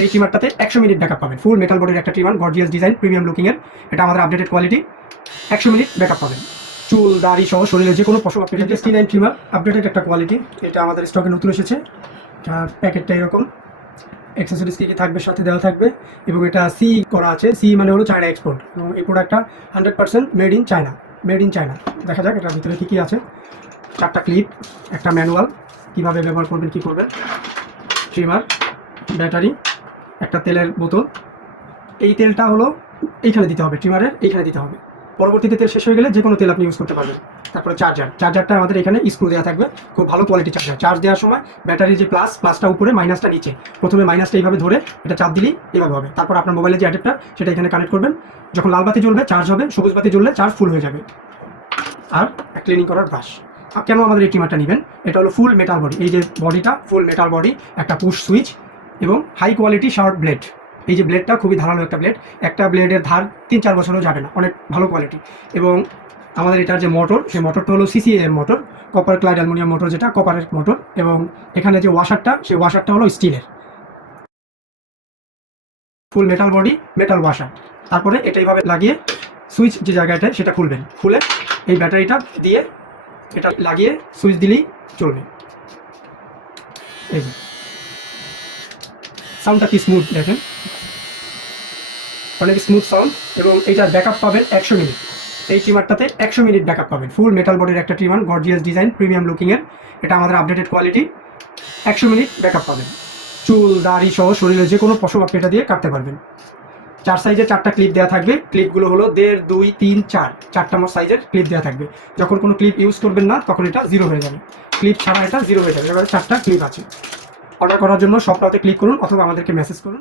এই ট্রিমারটাতে 100 minute backup পাবেন। ফুল metal বডির একটা trimmer, gorgeous design, premium looking এর। এটা আমাদের আপডেটেড কোয়ালিটি। 100 মিনিট ব্যাকআপ পাবেন। চুল দাড়ি সহ শরীরের যে কোনো পশম আপনি ST9 ট্রিমার, আপডেটেড একটা কোয়ালিটি। এটা আমাদের স্টকে নতুন এসেছে। আর প্যাকেটটা এরকম, অ্যাক্সেসরিজ কি থাকবে সাথে দেওয়া থাকবে, এবং এটা সি করা আছে। সি মানে হলো চায়না এক্সপোর্ট, এবং এই প্রোডাক্টটা 100% মেড ইন চায়না। দেখা যাক এটার ভিতরে কী আছে। 4টা ক্লিপ, একটা ম্যানুয়াল, কীভাবে ব্যবহার করবেন কী করবেন, ট্রিমার, ব্যাটারি, একটা তেলের বোতল। এই তেলটা হলো এইখানে দিতে হবে, ট্রিমারের এইখানে দিতে হবে। পরবর্তীতে তেল শেষ হয়ে গেলে যে কোনো তেল আপনি ইউজ করতে পারবেন। তারপরে চার্জারটা আমাদের এখানে স্ক্রু দেওয়া থাকবে, খুব ভালো কোয়ালিটি চার্জার। চার্জ দেওয়ার সময় ব্যাটারির যে প্লাসটা উপরে, মাইনাসটা নিচে। প্রথমে মাইনাসটা এইভাবে ধরে এটা চাপ দিলেই এভাবে হবে। তারপর আপনার মোবাইলের যে অ্যাডাপ্টার সেটা এখানে কানেক্ট করবেন। যখন লাল বাতি জ্বলবে চার্জ হবে, সবুজ বাতি জ্বললে চার্জ ফুল হয়ে যাবে। আর ক্লিনিং করার ব্রাশ। কেন আমাদের এই ট্রিমারটা নেবেন, এটা হলো ফুল মেটাল বডি। এই যে বডিটা ফুল মেটাল বডি, একটা পুশ সুইচ এবং হাই কোয়ালিটি শার্প ব্লেড। এই যে ব্লেডটা খুবই ধারালো একটা ব্লেড, একটা ব্লেডের ধার 3-4 বছরও যাবে না, অনেক ভালো কোয়ালিটি। এবং আমাদের এটার যে মোটর, সেই মোটরটা হলো CCM motor, copper Clyde aluminium motor, যেটা কপারের মোটর। এবং এখানে যে ওয়াশারটা, সেই ওয়াশারটা হলো স্টিলের। ফুল মেটাল বডি, মেটাল ওয়াশার। তারপরে এটা এইভাবে লাগিয়ে সুইচ যে জায়গাটায় সেটা খুলবেন, খুলে এই ব্যাটারিটা দিয়ে এটা লাগিয়ে সুইচ দিলেই চলবে। এই যে সাউন্ডটা কি স্মুথ দেখেন, অনেক স্মুথ সাউন্ড। এবং এইটার ব্যাকআপ পাবেন 100 মিনিট। এই ট্রিমারটাতে 100 মিনিট ব্যাকআপ পাবেন। ফুল মেটাল বডির একটা trimmer, gorgeous design, premium looking এর। এটা আমাদের আপডেটেড কোয়ালিটি। 100 মিনিট ব্যাকআপ পাবেন। চুল দাড়ি সহ শরীরের যে কোনো পশম আপনি এটা দিয়ে কাটতে পারবেন। 4 সাইজের 4টা ক্লিপ দেওয়া থাকবে। ক্লিপগুলো হলো 1.5, 2, 3, 4, 4টা মোট সাইজের ক্লিপ দেওয়া থাকবে। যখন কোনো ক্লিপ ইউজ করবেন না তখন এটা জিরো হয়ে যাবে। ক্লিপ ছাড়া এটা জিরো হয়ে যাবে। এবার 4টা ক্লিপ আছে। অর্ডার করার জন্য শপটাতে ক্লিক করুন অথবা আমাদেরকে মেসেজ করুন।